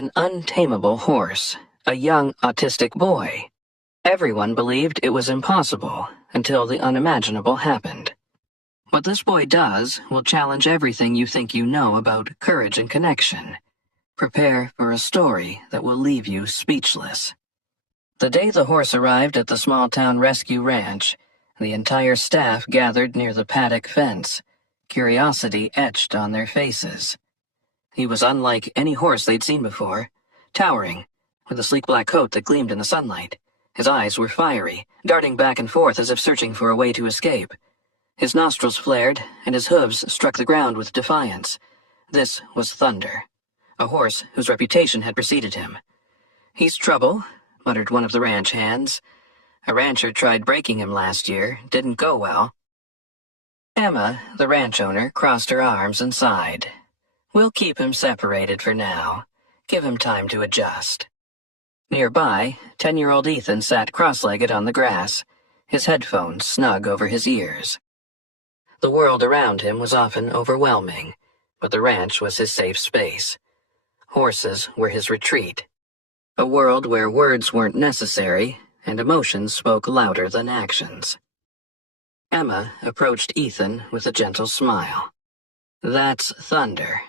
An untamable horse, a young autistic boy. Everyone believed it was impossible until the unimaginable happened. What this boy does will challenge everything you think you know about courage and connection. Prepare for a story that will leave you speechless. The day the horse arrived at the small-town rescue ranch, the entire staff gathered near the paddock fence, curiosity etched on their faces. He was unlike any horse they'd seen before, towering, with a sleek black coat that gleamed in the sunlight. His eyes were fiery, darting back and forth as if searching for a way to escape. His nostrils flared, and his hooves struck the ground with defiance. This was Thunder, a horse whose reputation had preceded him. "He's trouble," muttered one of the ranch hands. "A rancher tried breaking him last year, didn't go well." Emma, the ranch owner, crossed her arms and sighed. "We'll keep him separated for now. Give him time to adjust." Nearby, 10-year-old Ethan sat cross-legged on the grass, his headphones snug over his ears. The world around him was often overwhelming, but the ranch was his safe space. Horses were his retreat. A world where words weren't necessary and emotions spoke louder than actions. Emma approached Ethan with a gentle smile. "That's Thunder,"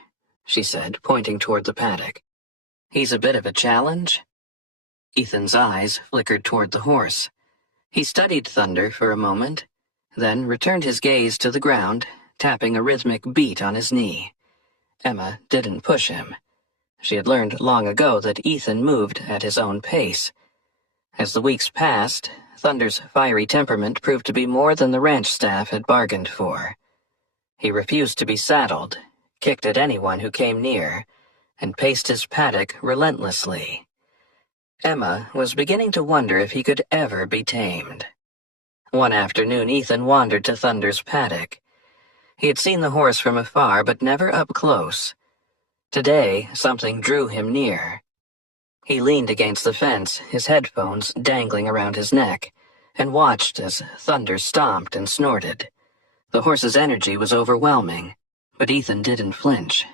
she said, pointing toward the paddock. "He's a bit of a challenge?" Ethan's eyes flickered toward the horse. He studied Thunder for a moment, then returned his gaze to the ground, tapping a rhythmic beat on his knee. Emma didn't push him. She had learned long ago that Ethan moved at his own pace. As the weeks passed, Thunder's fiery temperament proved to be more than the ranch staff had bargained for. He refused to be saddled, kicked at anyone who came near, and paced his paddock relentlessly. Emma was beginning to wonder if he could ever be tamed. One afternoon, Ethan wandered to Thunder's paddock. He had seen the horse from afar, but never up close. Today, something drew him near. He leaned against the fence, his headphones dangling around his neck, and watched as Thunder stomped and snorted. The horse's energy was overwhelming, but Ethan didn't flinch.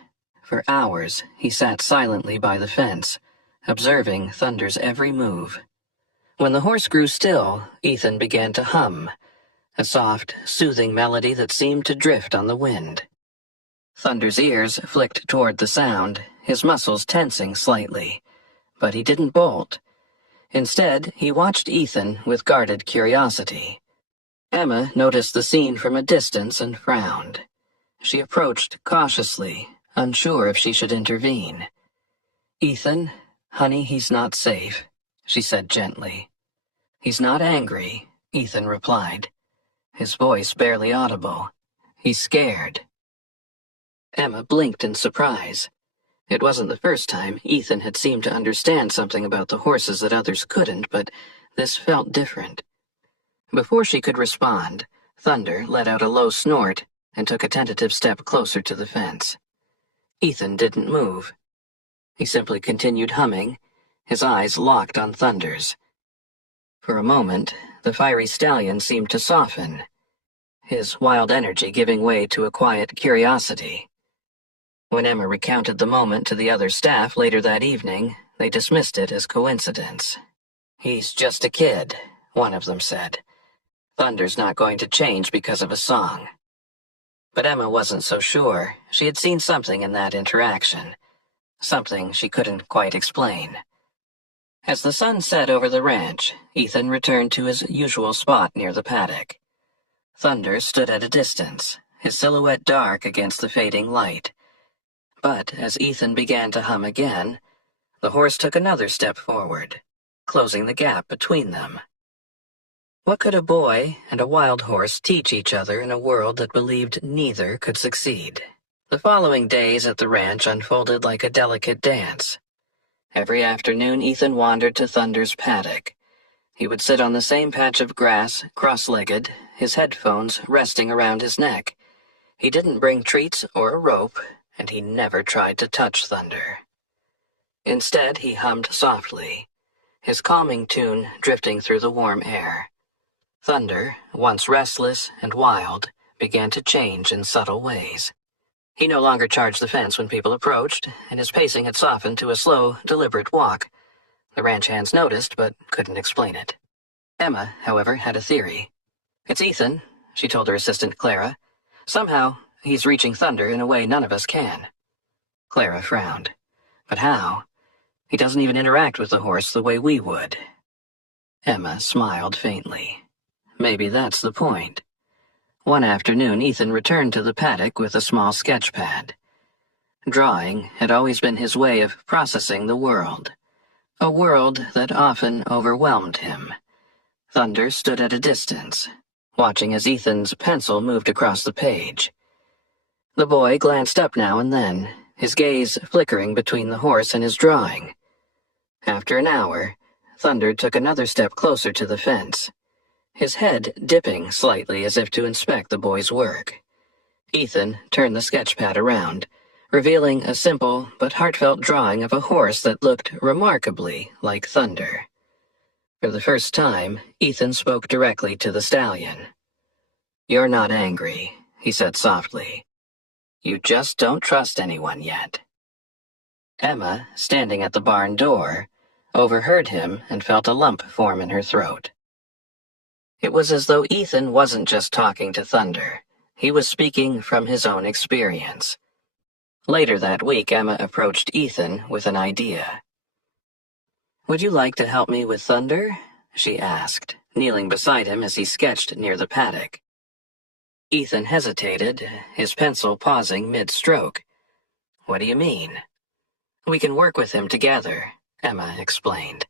For hours, he sat silently by the fence, observing Thunder's every move. When the horse grew still, Ethan began to hum, a soft, soothing melody that seemed to drift on the wind. Thunder's ears flicked toward the sound, his muscles tensing slightly, but he didn't bolt. Instead, he watched Ethan with guarded curiosity. Emma noticed the scene from a distance and frowned. She approached cautiously, unsure if she should intervene. "Ethan, honey, he's not safe," she said gently. "He's not angry," Ethan replied, his voice barely audible. "He's scared." Emma blinked in surprise. It wasn't the first time Ethan had seemed to understand something about the horses that others couldn't, but this felt different. Before she could respond, Thunder let out a low snort and took a tentative step closer to the fence. Ethan didn't move. He simply continued humming, his eyes locked on Thunder's. For a moment, the fiery stallion seemed to soften, his wild energy giving way to a quiet curiosity. When Emma recounted the moment to the other staff later that evening, they dismissed it as coincidence. "He's just a kid," one of them said. "Thunder's not going to change because of a song." But Emma wasn't so sure. She had seen something in that interaction, something she couldn't quite explain. As the sun set over the ranch, Ethan returned to his usual spot near the paddock. Thunder stood at a distance, his silhouette dark against the fading light. But as Ethan began to hum again, the horse took another step forward, closing the gap between them. What could a boy and a wild horse teach each other in a world that believed neither could succeed? The following days at the ranch unfolded like a delicate dance. Every afternoon, Ethan wandered to Thunder's paddock. He would sit on the same patch of grass, cross-legged, his headphones resting around his neck. He didn't bring treats or a rope, and he never tried to touch Thunder. Instead, he hummed softly, his calming tune drifting through the warm air. Thunder, once restless and wild, began to change in subtle ways. He no longer charged the fence when people approached, and his pacing had softened to a slow, deliberate walk. The ranch hands noticed, but couldn't explain it. Emma, however, had a theory. "It's Ethan," she told her assistant Clara. "Somehow, he's reaching Thunder in a way none of us can." Clara frowned. "But how? He doesn't even interact with the horse the way we would." Emma smiled faintly. Maybe that's the point. One afternoon, Ethan returned to the paddock with a small sketch pad. Drawing had always been his way of processing the world, a world that often overwhelmed him. Thunder stood at a distance, watching as Ethan's pencil moved across the page. The boy glanced up now and then, his gaze flickering between the horse and his drawing. After an hour, Thunder took another step closer to the fence, his head dipping slightly as if to inspect the boy's work. Ethan turned the sketchpad around, revealing a simple but heartfelt drawing of a horse that looked remarkably like Thunder. For the first time, Ethan spoke directly to the stallion. "You're not angry," he said softly. "You just don't trust anyone yet." Emma, standing at the barn door, overheard him and felt a lump form in her throat. It was as though Ethan wasn't just talking to Thunder. He was speaking from his own experience. Later that week, Emma approached Ethan with an idea. "Would you like to help me with Thunder?" she asked, kneeling beside him as he sketched near the paddock. Ethan hesitated, his pencil pausing mid-stroke. "What do you mean?" "We can work with him together," Emma explained.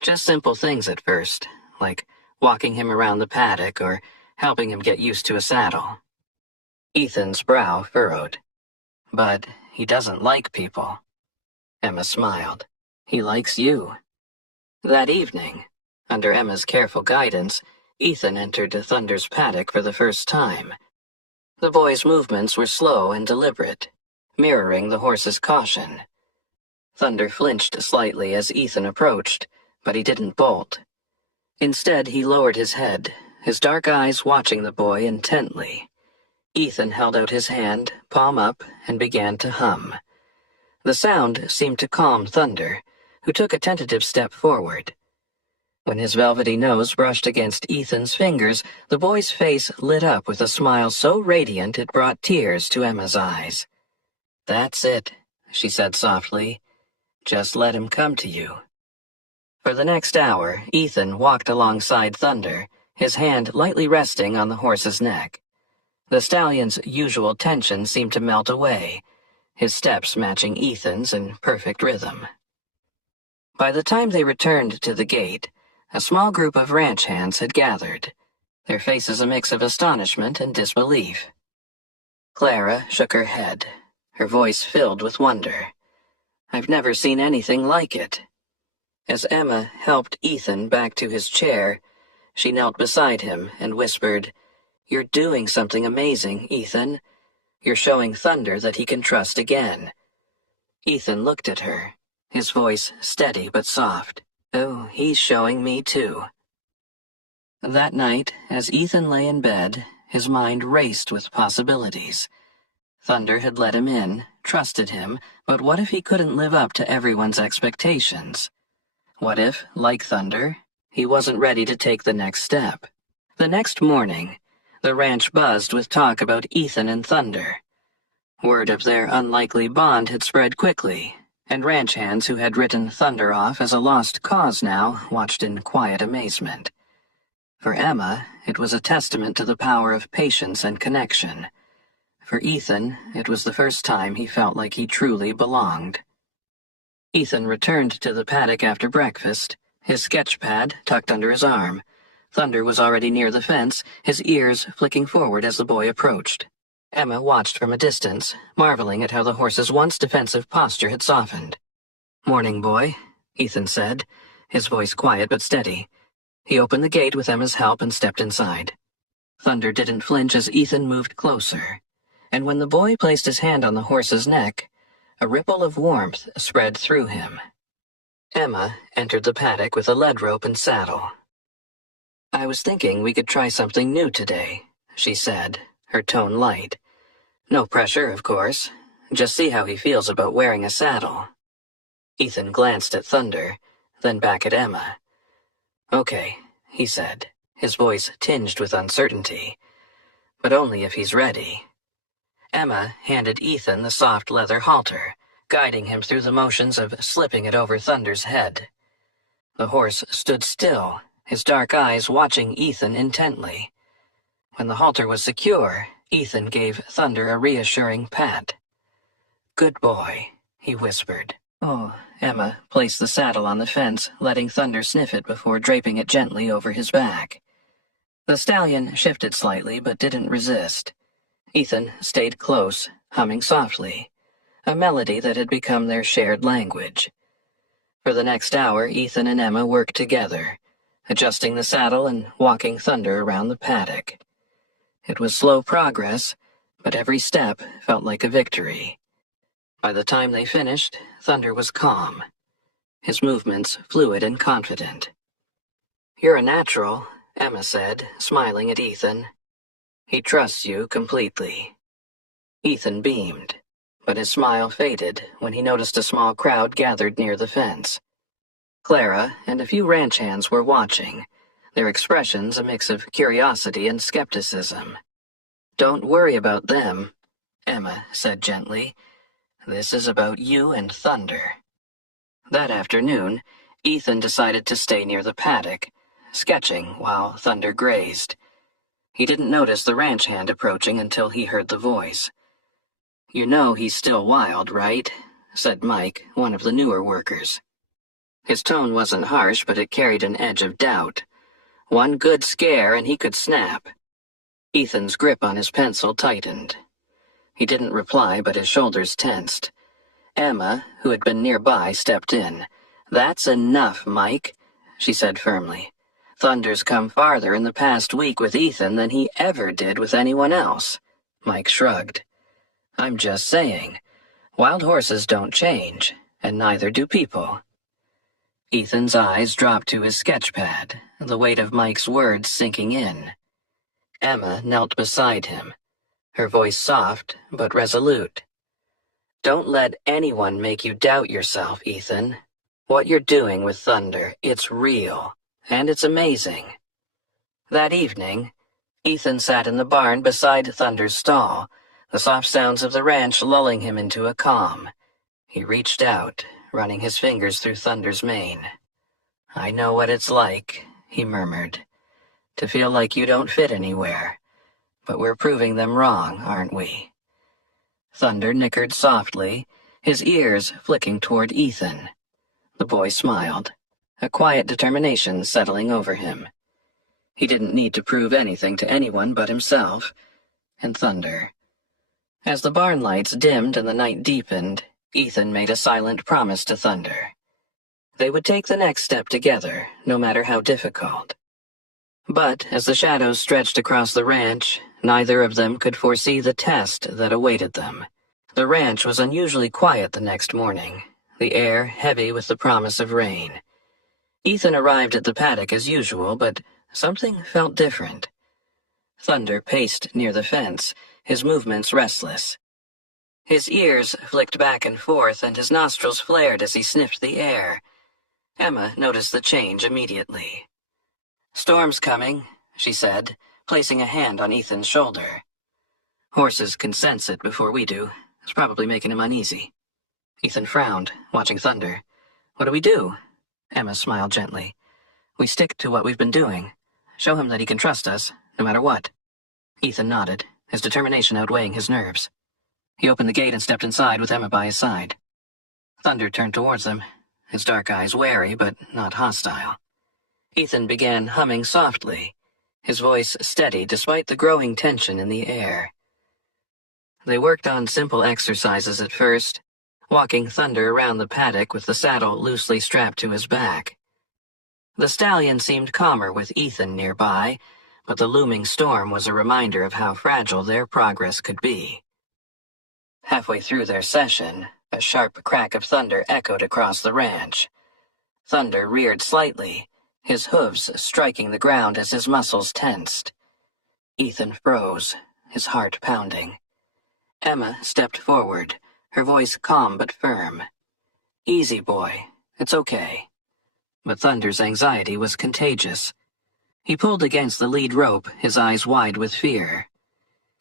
"Just simple things at first, like walking him around the paddock or helping him get used to a saddle." Ethan's brow furrowed. "But he doesn't like people." Emma smiled. "He likes you." That evening, under Emma's careful guidance, Ethan entered Thunder's paddock for the first time. The boy's movements were slow and deliberate, mirroring the horse's caution. Thunder flinched slightly as Ethan approached, but he didn't bolt. Instead, he lowered his head, his dark eyes watching the boy intently. Ethan held out his hand, palm up, and began to hum. The sound seemed to calm Thunder, who took a tentative step forward. When his velvety nose brushed against Ethan's fingers, the boy's face lit up with a smile so radiant it brought tears to Emma's eyes. "That's it," she said softly. "Just let him come to you." For the next hour, Ethan walked alongside Thunder, his hand lightly resting on the horse's neck. The stallion's usual tension seemed to melt away, his steps matching Ethan's in perfect rhythm. By the time they returned to the gate, a small group of ranch hands had gathered, their faces a mix of astonishment and disbelief. Clara shook her head, her voice filled with wonder. "I've never seen anything like it." As Emma helped Ethan back to his chair, she knelt beside him and whispered, "You're doing something amazing, Ethan. You're showing Thunder that he can trust again." Ethan looked at her, his voice steady but soft. "Oh, he's showing me too." That night, as Ethan lay in bed, his mind raced with possibilities. Thunder had let him in, trusted him, but what if he couldn't live up to everyone's expectations? What if, like Thunder, he wasn't ready to take the next step? The next morning, the ranch buzzed with talk about Ethan and Thunder. Word of their unlikely bond had spread quickly, and ranch hands who had written Thunder off as a lost cause now watched in quiet amazement. For Emma, it was a testament to the power of patience and connection. For Ethan, it was the first time he felt like he truly belonged. Ethan returned to the paddock after breakfast, his sketch pad tucked under his arm. Thunder was already near the fence, his ears flicking forward as the boy approached. Emma watched from a distance, marveling at how the horse's once defensive posture had softened. "Morning, boy," Ethan said, his voice quiet but steady. He opened the gate with Emma's help and stepped inside. Thunder didn't flinch as Ethan moved closer, and when the boy placed his hand on the horse's neck, a ripple of warmth spread through him. Emma entered the paddock with a lead rope and saddle. "I was thinking we could try something new today," she said, her tone light. No pressure, of course. Just see how he feels about wearing a saddle. Ethan glanced at Thunder, then back at Emma. Okay, he said, his voice tinged with uncertainty. But only if he's ready. Emma handed Ethan the soft leather halter, guiding him through the motions of slipping it over Thunder's head. The horse stood still, his dark eyes watching Ethan intently. When the halter was secure, Ethan gave Thunder a reassuring pat. "Good boy," he whispered. Oh, Emma placed the saddle on the fence, letting Thunder sniff it before draping it gently over his back. The stallion shifted slightly, but didn't resist. Ethan stayed close, humming softly, a melody that had become their shared language. For the next hour, Ethan and Emma worked together, adjusting the saddle and walking Thunder around the paddock. It was slow progress, but every step felt like a victory. By the time they finished, Thunder was calm, his movements fluid and confident. "You're a natural," Emma said, smiling at Ethan. "He trusts you completely." Ethan beamed, but his smile faded when he noticed a small crowd gathered near the fence. Clara and a few ranch hands were watching, their expressions a mix of curiosity and skepticism. "Don't worry about them," Emma said gently. "This is about you and Thunder." That afternoon, Ethan decided to stay near the paddock, sketching while Thunder grazed. He didn't notice the ranch hand approaching until he heard the voice. "You know he's still wild, right?" said Mike, one of the newer workers. His tone wasn't harsh, but it carried an edge of doubt. One good scare and he could snap. Ethan's grip on his pencil tightened. He didn't reply, but his shoulders tensed. Emma, who had been nearby, stepped in. "That's enough, Mike," she said firmly. "Thunder's come farther in the past week with Ethan than he ever did with anyone else." Mike shrugged. "I'm just saying. Wild horses don't change, and neither do people." Ethan's eyes dropped to his sketch pad, the weight of Mike's words sinking in. Emma knelt beside him, her voice soft but resolute. "Don't let anyone make you doubt yourself, Ethan. What you're doing with Thunder, it's real, and it's amazing." That evening, Ethan sat in the barn beside Thunder's stall, the soft sounds of the ranch lulling him into a calm. He reached out, running his fingers through Thunder's mane. "I know what it's like," he murmured, "to feel like you don't fit anywhere. But we're proving them wrong, aren't we?" Thunder nickered softly, his ears flicking toward Ethan. The boy smiled, a quiet determination settling over him. He didn't need to prove anything to anyone but himself and Thunder. As the barn lights dimmed and the night deepened, Ethan made a silent promise to Thunder. They would take the next step together, no matter how difficult. But as the shadows stretched across the ranch, neither of them could foresee the test that awaited them. The ranch was unusually quiet the next morning, the air heavy with the promise of rain. Ethan arrived at the paddock as usual, but something felt different. Thunder paced near the fence, his movements restless. His ears flicked back and forth, and his nostrils flared as he sniffed the air. Emma noticed the change immediately. "Storm's coming," she said, placing a hand on Ethan's shoulder. "Horses can sense it before we do. It's probably making him uneasy." Ethan frowned, watching Thunder. "What do we do?" Emma smiled gently. "We stick to what we've been doing. Show him that he can trust us, no matter what." Ethan nodded, his determination outweighing his nerves. He opened the gate and stepped inside with Emma by his side. Thunder turned towards them, his dark eyes wary but not hostile. Ethan began humming softly, his voice steady despite the growing tension in the air. They worked on simple exercises at first, walking Thunder around the paddock with the saddle loosely strapped to his back. The stallion seemed calmer with Ethan nearby, but the looming storm was a reminder of how fragile their progress could be. Halfway through their session, a sharp crack of thunder echoed across the ranch. Thunder reared slightly, his hooves striking the ground as his muscles tensed. Ethan froze, his heart pounding. Emma stepped forward, her voice calm but firm. "Easy, boy. It's okay." But Thunder's anxiety was contagious. He pulled against the lead rope, his eyes wide with fear.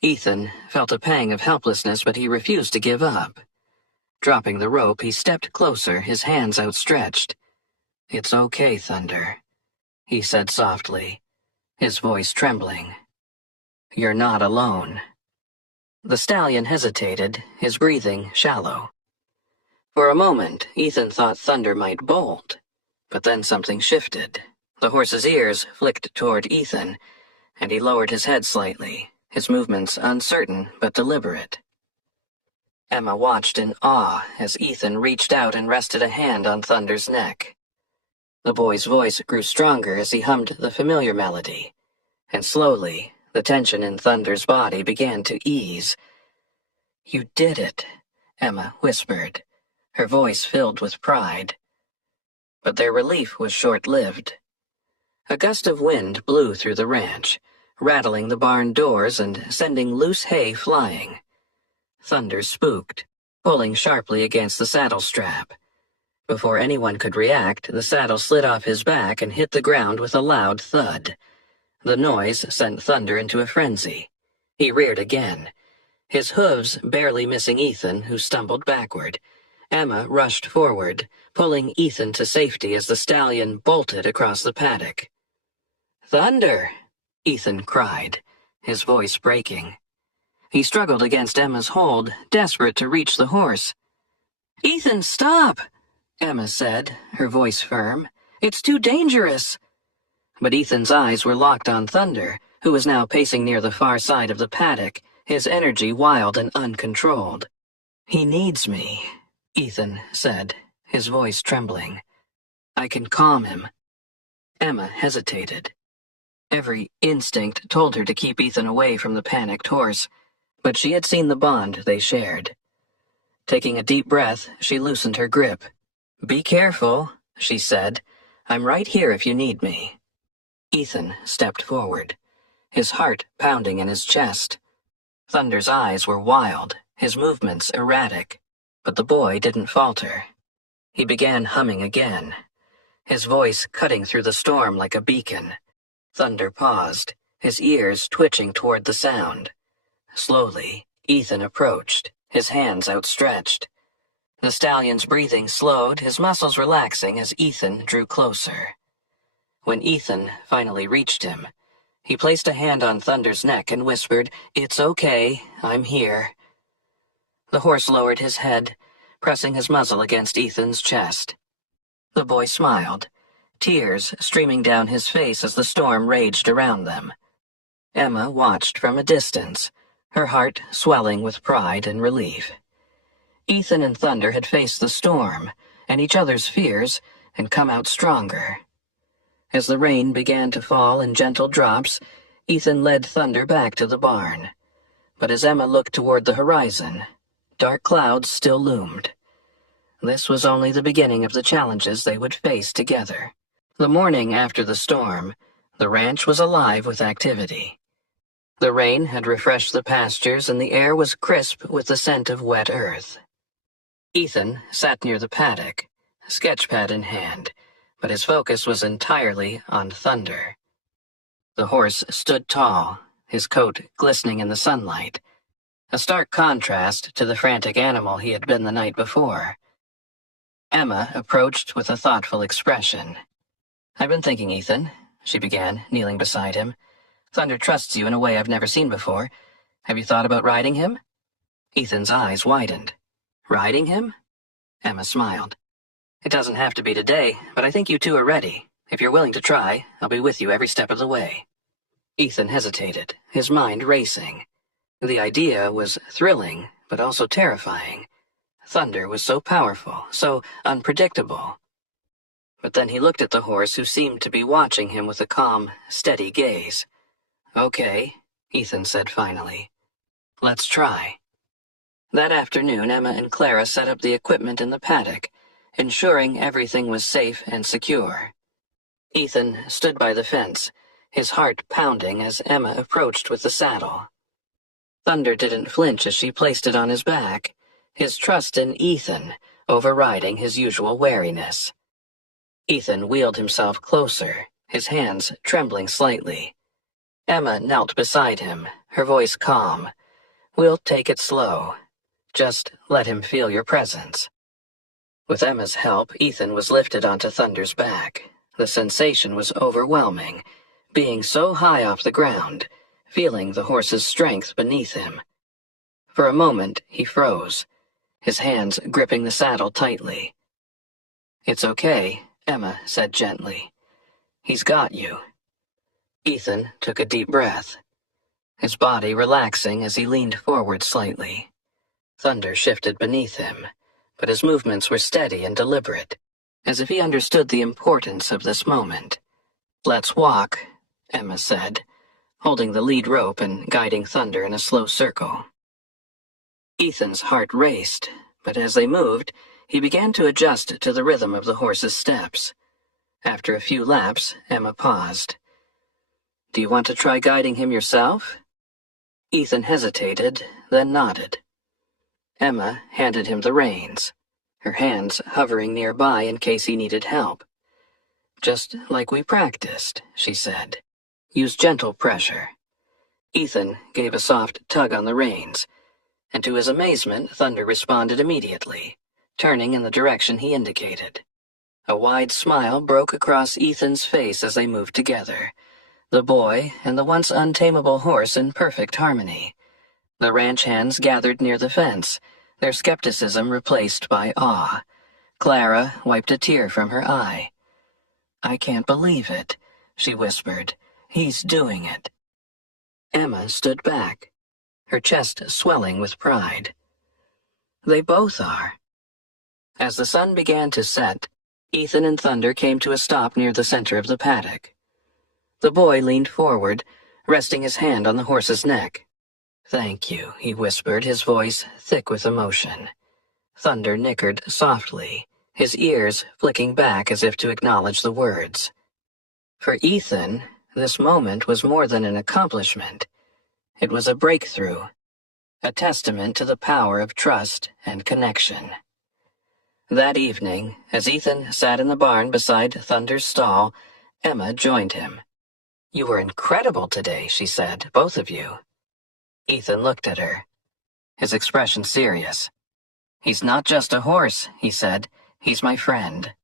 Ethan felt a pang of helplessness, but he refused to give up. Dropping the rope, he stepped closer, his hands outstretched. "It's okay, Thunder," he said softly, his voice trembling. "You're not alone." The stallion hesitated, his breathing shallow. For a moment, Ethan thought Thunder might bolt, but then something shifted. The horse's ears flicked toward Ethan, and he lowered his head slightly, his movements uncertain but deliberate. Emma watched in awe as Ethan reached out and rested a hand on Thunder's neck. The boy's voice grew stronger as he hummed the familiar melody, and slowly, the tension in Thunder's body began to ease. "You did it," Emma whispered, her voice filled with pride. But their relief was short-lived. A gust of wind blew through the ranch, rattling the barn doors and sending loose hay flying. Thunder spooked, pulling sharply against the saddle strap. Before anyone could react, the saddle slid off his back and hit the ground with a loud thud. The noise sent Thunder into a frenzy. He reared again, his hooves barely missing Ethan, who stumbled backward. Emma rushed forward, pulling Ethan to safety as the stallion bolted across the paddock. "Thunder!" Ethan cried, his voice breaking. He struggled against Emma's hold, desperate to reach the horse. "Ethan, stop!" Emma said, her voice firm. "It's too dangerous." But Ethan's eyes were locked on Thunder, who was now pacing near the far side of the paddock, his energy wild and uncontrolled. "He needs me," Ethan said, his voice trembling. "I can calm him." Emma hesitated. Every instinct told her to keep Ethan away from the panicked horse, but she had seen the bond they shared. Taking a deep breath, she loosened her grip. "Be careful," she said. "I'm right here if you need me." Ethan stepped forward, his heart pounding in his chest. Thunder's eyes were wild, his movements erratic, but the boy didn't falter. He began humming again, his voice cutting through the storm like a beacon. Thunder paused, his ears twitching toward the sound. Slowly, Ethan approached, his hands outstretched. The stallion's breathing slowed, his muscles relaxing as Ethan drew closer. When Ethan finally reached him, he placed a hand on Thunder's neck and whispered, "It's okay, I'm here." The horse lowered his head, pressing his muzzle against Ethan's chest. The boy smiled, tears streaming down his face as the storm raged around them. Emma watched from a distance, her heart swelling with pride and relief. Ethan and Thunder had faced the storm and each other's fears and come out stronger. As the rain began to fall in gentle drops, Ethan led Thunder back to the barn. But as Emma looked toward the horizon, dark clouds still loomed. This was only the beginning of the challenges they would face together. The morning after the storm, the ranch was alive with activity. The rain had refreshed the pastures and the air was crisp with the scent of wet earth. Ethan sat near the paddock, sketchpad in hand, but his focus was entirely on Thunder. The horse stood tall, his coat glistening in the sunlight, a stark contrast to the frantic animal he had been the night before. Emma approached with a thoughtful expression. "I've been thinking, Ethan," she began, kneeling beside him. "Thunder trusts you in a way I've never seen before. Have you thought about riding him?" Ethan's eyes widened. "Riding him?" Emma smiled. "It doesn't have to be today, but I think you two are ready. If you're willing to try, I'll be with you every step of the way." Ethan hesitated, his mind racing. The idea was thrilling, but also terrifying. Thunder was so powerful, so unpredictable. But then he looked at the horse, who seemed to be watching him with a calm, steady gaze. "Okay," Ethan said finally. "Let's try." That afternoon, Emma and Clara set up the equipment in the paddock, ensuring everything was safe and secure. Ethan stood by the fence, his heart pounding as Emma approached with the saddle. Thunder didn't flinch as she placed it on his back, his trust in Ethan overriding his usual wariness. Ethan wheeled himself closer, his hands trembling slightly. Emma knelt beside him, her voice calm. "We'll take it slow. Just let him feel your presence." With Emma's help, Ethan was lifted onto Thunder's back. The sensation was overwhelming, being so high off the ground, feeling the horse's strength beneath him. For a moment, he froze, his hands gripping the saddle tightly. "It's okay," Emma said gently. "He's got you." Ethan took a deep breath, his body relaxing as he leaned forward slightly. Thunder shifted beneath him, but his movements were steady and deliberate, as if he understood the importance of this moment. "Let's walk," Emma said, holding the lead rope and guiding Thunder in a slow circle. Ethan's heart raced, but as they moved, he began to adjust to the rhythm of the horse's steps. After a few laps, Emma paused. "Do you want to try guiding him yourself?" Ethan hesitated, then nodded. Emma handed him the reins, her hands hovering nearby in case he needed help. "Just like we practiced," she said. "Use gentle pressure." Ethan gave a soft tug on the reins, and to his amazement, Thunder responded immediately, turning in the direction he indicated. A wide smile broke across Ethan's face as they moved together, the boy and the once untamable horse in perfect harmony. The ranch hands gathered near the fence, their skepticism replaced by awe. Clara wiped a tear from her eye. "I can't believe it," she whispered. "He's doing it." Emma stood back, her chest swelling with pride. "They both are." As the sun began to set, Ethan and Thunder came to a stop near the center of the paddock. The boy leaned forward, resting his hand on the horse's neck. "Thank you," he whispered, his voice thick with emotion. Thunder nickered softly, his ears flicking back as if to acknowledge the words. For Ethan, this moment was more than an accomplishment. It was a breakthrough, a testament to the power of trust and connection. That evening, as Ethan sat in the barn beside Thunder's stall, Emma joined him. "You were incredible today," she said, "both of you." Ethan looked at her, his expression serious. "He's not just a horse," he said. "He's my friend."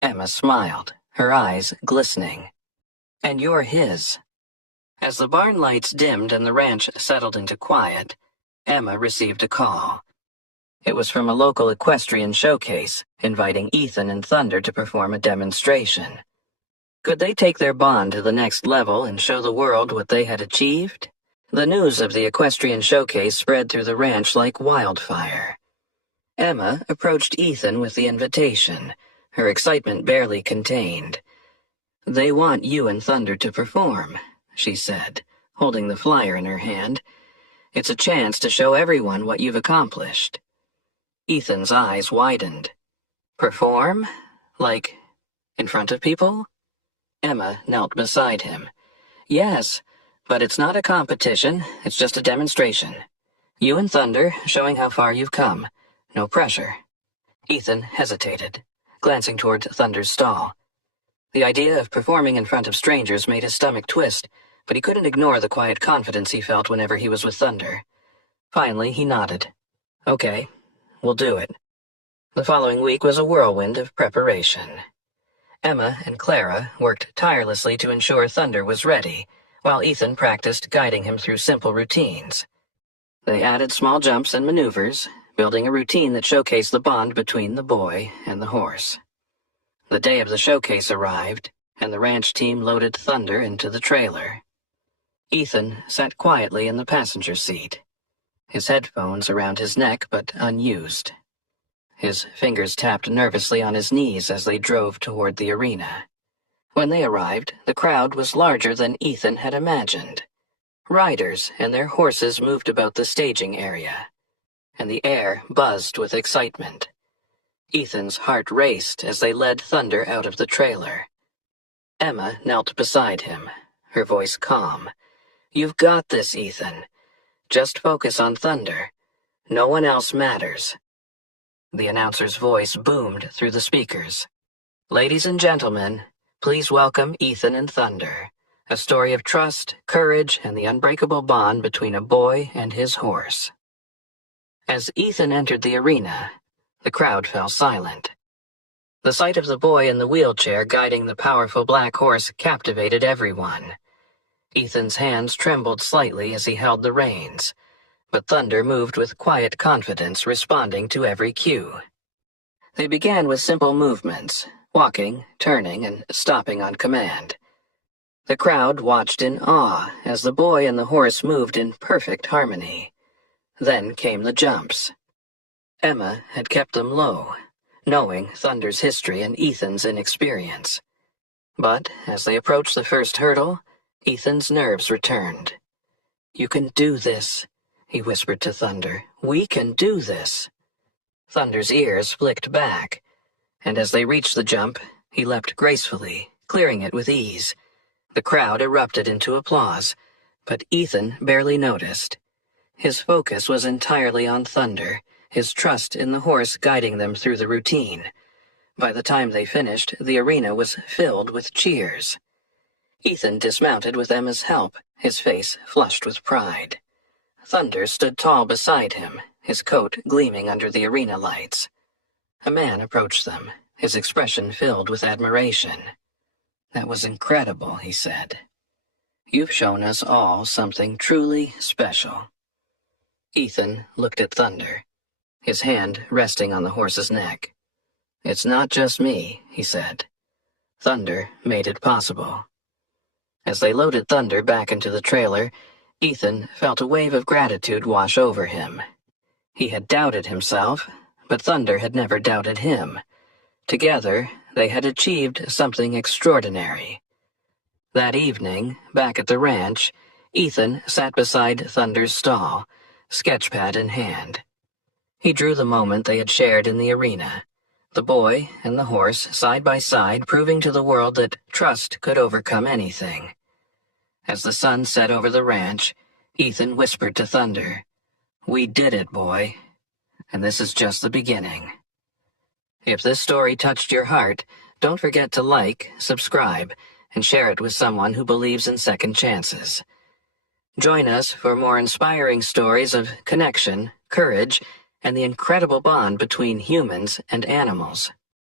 Emma smiled, her eyes glistening. "And you're his." As the barn lights dimmed and the ranch settled into quiet, Emma received a call. It was from a local equestrian showcase, inviting Ethan and Thunder to perform a demonstration. Could they take their bond to the next level and show the world what they had achieved? The news of the equestrian showcase spread through the ranch like wildfire. Emma approached Ethan with the invitation, her excitement barely contained. "They want you and Thunder to perform," she said, holding the flyer in her hand. "It's a chance to show everyone what you've accomplished." Ethan's eyes widened. "Perform? Like, in front of people?" Emma knelt beside him. "Yes, but it's not a competition, it's just a demonstration. You and Thunder, showing how far you've come. No pressure." Ethan hesitated, glancing toward Thunder's stall. The idea of performing in front of strangers made his stomach twist, but he couldn't ignore the quiet confidence he felt whenever he was with Thunder. Finally, he nodded. "Okay, we'll do it." The following week was a whirlwind of preparation. Emma and Clara worked tirelessly to ensure Thunder was ready, while Ethan practiced guiding him through simple routines. They added small jumps and maneuvers, building a routine that showcased the bond between the boy and the horse. The day of the showcase arrived, and the ranch team loaded Thunder into the trailer. Ethan sat quietly in the passenger seat, his headphones around his neck but unused. His fingers tapped nervously on his knees as they drove toward the arena. When they arrived, the crowd was larger than Ethan had imagined. Riders and their horses moved about the staging area, and the air buzzed with excitement. Ethan's heart raced as they led Thunder out of the trailer. Emma knelt beside him, her voice calm. "You've got this, Ethan. Just focus on Thunder. No one else matters." The announcer's voice boomed through the speakers. "Ladies and gentlemen, please welcome Ethan and Thunder, a story of trust, courage, and the unbreakable bond between a boy and his horse." As Ethan entered the arena, the crowd fell silent. The sight of the boy in the wheelchair guiding the powerful black horse captivated everyone. Ethan's hands trembled slightly as he held the reins, but Thunder moved with quiet confidence, responding to every cue. They began with simple movements, walking, turning, and stopping on command. The crowd watched in awe as the boy and the horse moved in perfect harmony. Then came the jumps. Emma had kept them low, knowing Thunder's history and Ethan's inexperience. But as they approached the first hurdle, Ethan's nerves returned. "You can do this," he whispered to Thunder. "We can do this." Thunder's ears flicked back, and as they reached the jump, he leapt gracefully, clearing it with ease. The crowd erupted into applause, but Ethan barely noticed. His focus was entirely on Thunder, his trust in the horse guiding them through the routine. By the time they finished, the arena was filled with cheers. Ethan dismounted with Emma's help, his face flushed with pride. Thunder stood tall beside him, his coat gleaming under the arena lights. A man approached them, his expression filled with admiration. "That was incredible," he said. "You've shown us all something truly special." Ethan looked at Thunder, his hand resting on the horse's neck. "It's not just me," he said. "Thunder made it possible." As they loaded Thunder back into the trailer, Ethan felt a wave of gratitude wash over him. He had doubted himself, but Thunder had never doubted him. Together, they had achieved something extraordinary. That evening, back at the ranch, Ethan sat beside Thunder's stall, sketchpad in hand. He drew the moment they had shared in the arena, the boy and the horse side by side, proving to the world that trust could overcome anything. As the sun set over the ranch, Ethan whispered to Thunder, "We did it, boy, and this is just the beginning." If this story touched your heart, don't forget to like, subscribe, and share it with someone who believes in second chances. Join us for more inspiring stories of connection, courage, and the incredible bond between humans and animals.